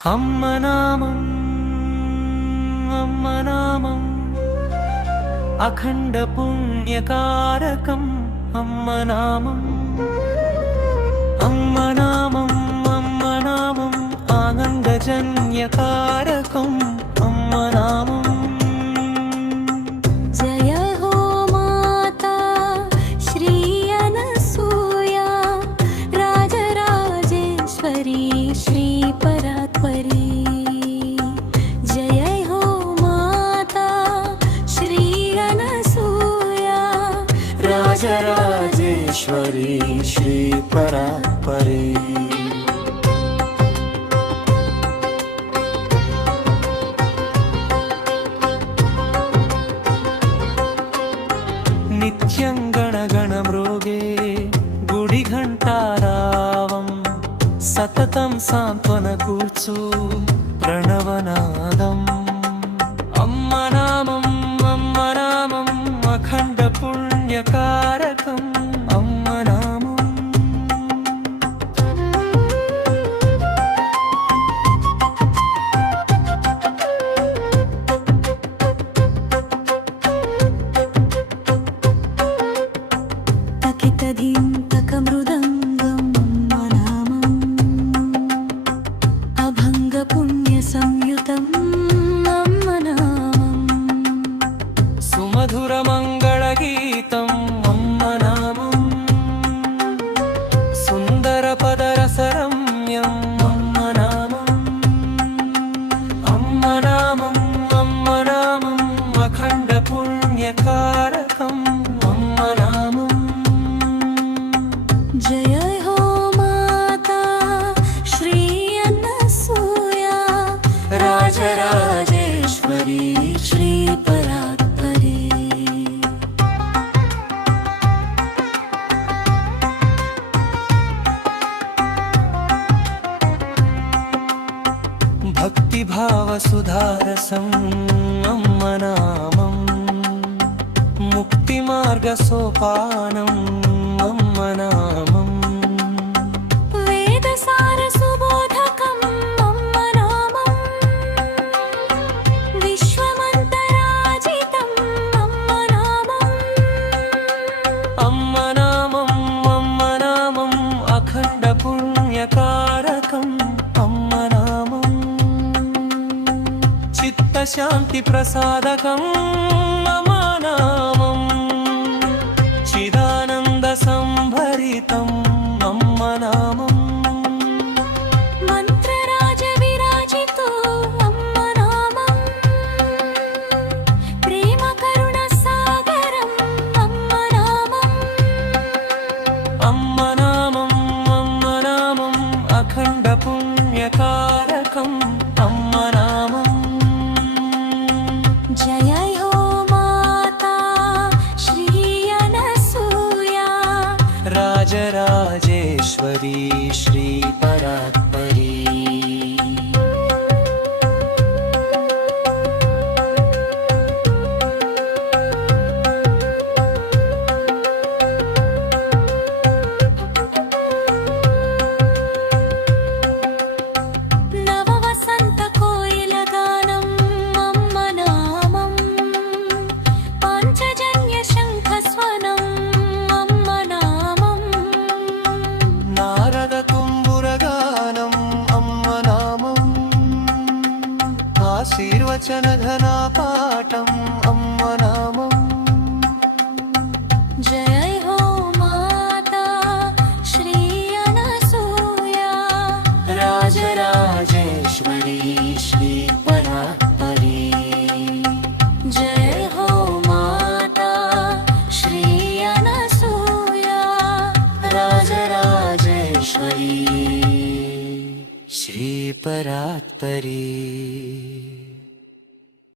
అమ్మనామం అమ్మనామం అఖండ పుణ్యకారకం అమ్మనామం అమ్మనామం అమ్మనామం ఆనందజన్యకారకం అమ్మనామం జయ హో మాతా శ్రీ అనసూయ రాజరాజేశ్వరి శ్రీ పరాత్పరి జయ హో మాతా శ్రీ అనసూయ రాజరాజేశ్వరి శ్రీ పరాత్పరి నిత్యం గణగణ మృగే గుడి ఘంటారావం సతతం సాంత్వన కూర్చు ప్రణవనాదం అమ్మనామం అమ్మనామం అఖండ పుణ్యకారకం అమ్మనామం తకితధింతకమృదంగం మనామం అభంగ పుణ్య సంయుతం అమ్మనామం సుమధుర మంగళ గీతం అమ్మనామం సుందర పదరసరమ్యం అమ్మనామం అమ్మనామం అమ్మనామం అఖండ పుణ్యకారకం అమ్మనామం జయ హో మాతా శ్రీ అనసూయ రాజరాజేశ్వరి శ్రీ పరాత్పరి భక్తిభావ సుధారసం అమ్మనామం ముక్తి మార్గ సోపానం అమ్మనామం వేదసార సుబోధకం అమ్మనామం విశ్వమంతరాజితం అమ్మనామం అమ్మనామం అమ్మనామం అఖండ పుణ్యకారకం అమ్మనామం చిత్తశాంతి ప్రసాదకం అమ్మనామం చిదానంద సంభరితం అమ్మనామం మంత్రరాజ విరాజితో అమ్మనామం ప్రేమ కరుణ సాగరం అమ్మనామం అమ్మనామం అమ్మనామం అఖండ పుణ్యకారకం అమ్మనామం జయ హో మాతా శ్రీ అనసూయ రాజరాజేశ్వరి శ్రీ పరాత్పరి నవ వసంత కోయిల గానం అమ్మనామం పంచజన్య శంఖ స్వనం అమ్మనామం నారద తుంబురగానం అమ్మనామం ఆశీర్వచన ధనాపాఠం అమ్మనామం జయ హో మాతా శ్రీ అనసూయ రాజరాజేశ్వరి శ్రీ పరాత్పరి జయ హో మాతా శ్రీ అనసూయ రాజరాజేశ్వరి శ్రీ పరాత్పరి